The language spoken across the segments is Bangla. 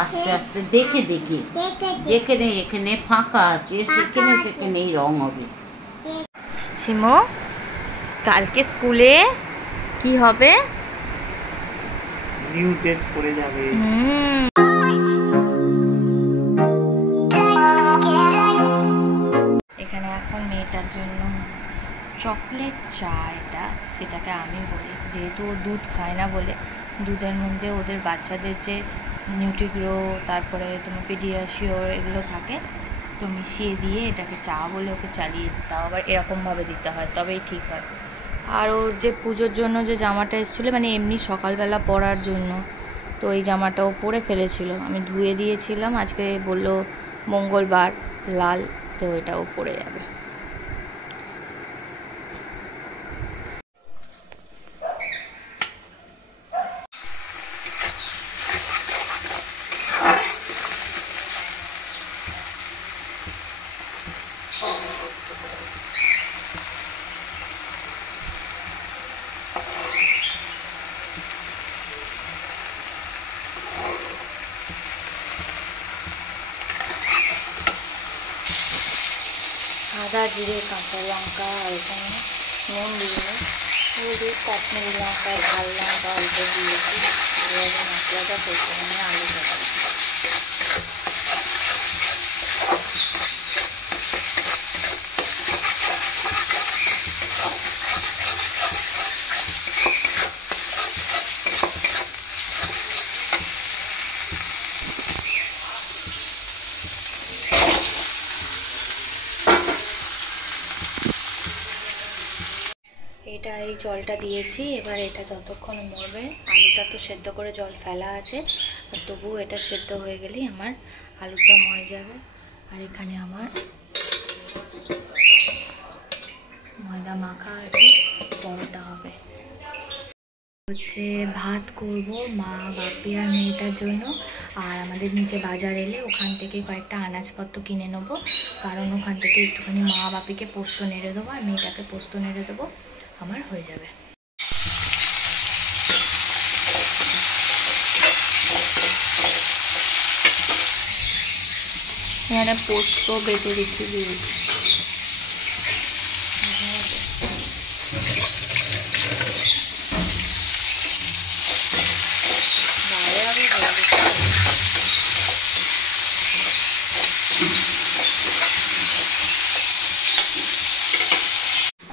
আস্তে আস্তে দেখে দেখে, যেখানে যেখানে ফাঁকা আছে সেখানে সেখানেই রং হবে। শিমু, কালকে স্কুলে কি হবে? নিউ ড্রেস পরে যাবে। এখানে এখন মেয়েটার জন্য চকলেট চা, এটা যেটাকে আমি বলি, যেহেতু ও দুধ খায় না বলে দুধের মধ্যে ওদের বাচ্চাদের যে নিউট্রিগ্রো, তারপরে তোমার পিডিয়াশিওর এগুলো থাকে, তো মিশিয়ে দিয়ে এটাকে চা বলে ওকে চালিয়ে দিতে হয়। আবার এরকমভাবে দিতে হয়, তবেই ঠিক হয়। আর ওর যে পুজোর জন্য যে জামাটা এসেছিলো, মানে এমনি সকালবেলা পরার জন্য, তো এই জামাটা ও পরে ফেলেছিল, আমি ধুয়ে দিয়েছিলাম। আজকে বললো মঙ্গলবার লাল, তো এটা ও পরে যাবে। আদা, জিরে, কাঁচা লঙ্কা, এখানে নুন দিয়ে, হলুদ, কাশ্মীরি লঙ্কা, ঝাল লঙ্কা অল্প দিয়েছি। এবার মশলাটা কষে নিয়ে আলু ভাজা। এটা এই জলটা দিয়েছি, এবার এটা যতক্ষণ মরবে, আলুটা তো সেদ্ধ করে জল ফেলা আছে, আর তবুও এটা সেদ্ধ হয়ে গেলেই আমার আলুর দম হয়ে যাবে। আর এখানে আমার ময়দা মাখা আছে, পরোটা হবে। হচ্ছে ভাত করব মা, বাপি আর মেয়েটার জন্য। আর আমাদের নিচে বাজার এলে ওখান থেকে কয়েকটা আনাজপত্র কিনে নেবো, কারণ ওখান থেকে একটুখানি মা বাপিকে পোস্ত নেড়ে দেবো আর মেয়েটাকে পোস্ত নেড়ে দেবো, আমার হয়ে যাবে। এখানে পোস্ত বেটে রেখে দিয়েছি।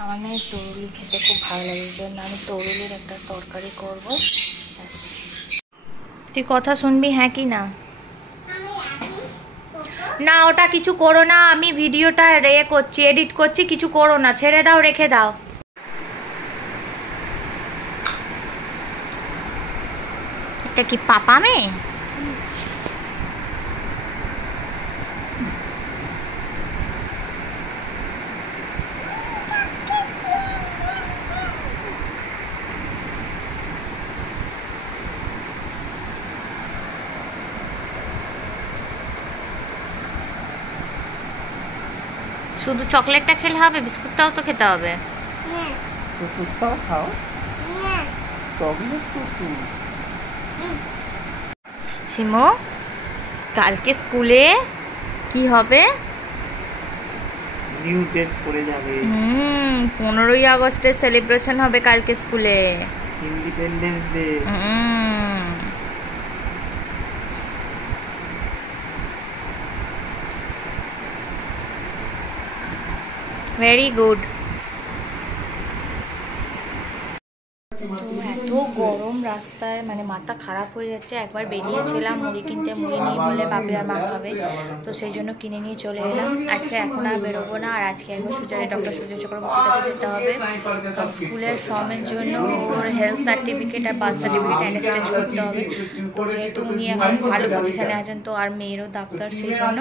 আমার মেয়ে তরুলি খেতে খুব ভালো লাগে, এই জন্য আমি তরুলির একটা তরকারি করবো। তুই কথা শুনবি হ্যাঁ কি না? না, ওটা কিছু করো না, আমি ভিডিওটা করছি, এডিট করছি, কিছু করো না, ছেড়ে দাও, রেখে দাও। এটা কি পাপা মেয়ে? শুধু চকলেটটা খেলে হবে? বিস্কুটটাও তো খেতে হবে। কুকুরটাও খাও, চকলেট কুকুর। শিমু, কালকে স্কুলে কি হবে? নিউ ড্রেস পরে যাবে। 15ই আগস্টের সেলিব্রেশন হবে কালকে স্কুলে, ইন্ডিপেন্ডেন্স ডে। Very good. এত গরম রাস্তায়, মানে মাথা খারাপ হয়ে যাচ্ছে। একবার বেরিয়েছিলাম মুড়ি কিনতে, মুড়ি নেই বলে বাপি আর মা খাবে, তো সেই জন্য কিনে নিয়ে চলে এলাম। আজকে এখন আর বেরোবো না, আর আজকে একবার ডক্টর সূর্য চক্রবর্তীর কাছে যেতে হবে। স্কুলের ফর্মের জন্য ওর হেলথ সার্টিফিকেট আর বার্থ সার্টিফিকেট অ্যাটেস্টেজ করতে হবে। তো যেহেতু উনি এখন ভালো পজিশানে আছেন, তো আর মেয়েরও ডাক্তার, সেই জন্য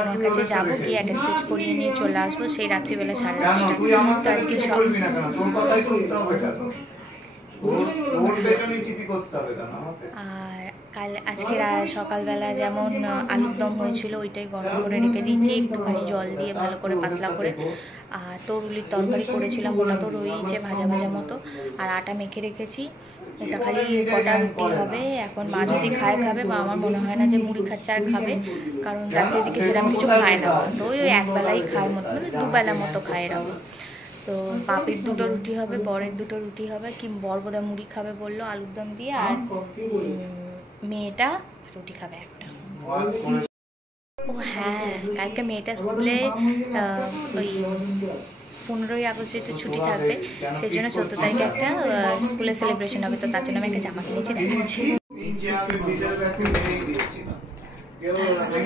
ওনার কাছে যাবো, গিয়ে অ্যাটেস্টেজ করিয়ে নিয়ে চলে আসবো সেই রাত্রিবেলা 10:30। তো আজকে সব আর আজকে সকালবেলা যেমন আলুর দম হয়েছিল, ওইটাই গরম করে রেখে দিয়েছি, একটুখানি জল দিয়ে ভালো করে পাতলা করে। আর তরুলির তরকারি করেছিলাম, ওটা তো রয়েছে ভাজা ভাজা মতো। আর আটা মেখে রেখেছি, ওটা খালি কটা রুটি হবে। এখন মা যদি খায় খাবে, বা আমার মনে হয় না যে মুড়ি খাচ্ছে আর খাবে, কারণ রাত্রের দিকে সেরকম কিছু খায় না। তো ওই একবেলাই খায় মতো, মানে দুবেলা মতো খায় এরকম। তো বাপির 2টো রুটি হবে, বরের 2টো রুটি হবে, কি বর বোধহয় মুড়ি খাবে বললো আলুর দম দিয়ে, আর মেয়েটা রুটি খাবে একটা। ও হ্যাঁ, কালকে মেয়েটা স্কুলে ওই 15ই আগস্ট যেহেতু ছুটি থাকবে, সেই জন্য 14 তারিখে একটা স্কুলে সেলিব্রেশন হবে। তো তার জন্য আমি একটা জামা কিনেছি, দেখাচ্ছি।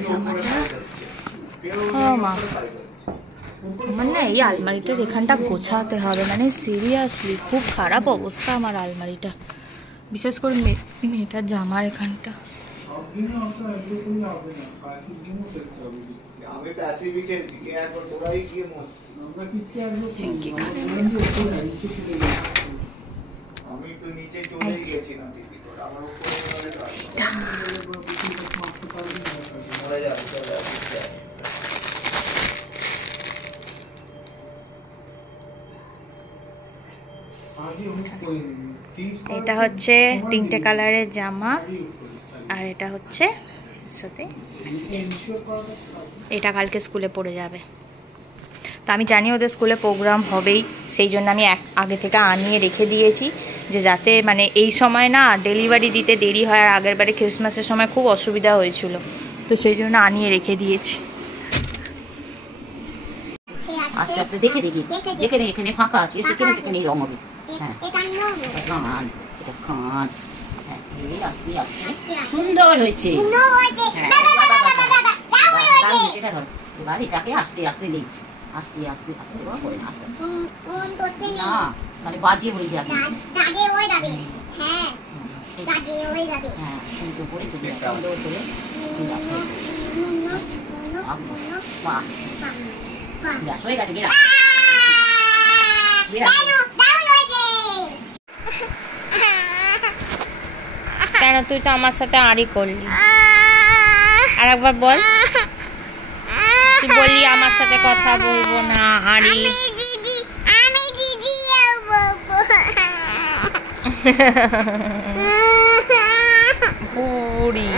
জামাটা আমার না এই আলমারিটার এখানটা গোছাতে হবে, মানে সিরিয়াসলি খুব খারাপ অবস্থা আমার আলমারিটা, বিশেষ করে মেয়েটার জামার এখানটা। এটা হচ্ছে 3টে কালারের জামা, আর এটা হচ্ছে সাথে এটা কালকে স্কুলে পড়ে যাবে। তো আমি জানি ওদের স্কুলে প্রোগ্রাম হবেই, সেই জন্য আমি আগে থেকে আনিয়ে রেখে দিয়েছি, যে যাতে মানে এই সময় না ডেলিভারি দিতে দেরি হয়। আর আগের বারে ক্রিসমাসের সময় খুব অসুবিধা হয়েছিল, তো সেই জন্য আনিয়ে রেখে দিয়েছি। আস্তে আস্তে দেখে দেখি, যেখানে এখানে ফাঁকা আছে সেখানে সেখানে রং হবে। হ্যাঁ, খান এটা খান। হ্যাঁ, আস্তে আস্তে সুন্দর হয়েছে। এটা ধর, এবার এটাকে আস্তে আস্তে লিখছি, আস্তে আস্তে আস্তে করে না, আস্তে না তাহলে বাজে হয়ে যাবে। হ্যাঁ, কিন্তু করে তুমি সুন্দর করে হয়ে গেছে। কেন তুই তো আমার সাথে আড়ি করলি? আর একবার বল, তুই বললি আমার সাথে কথা বলবো না, আড়ি। বুড়ি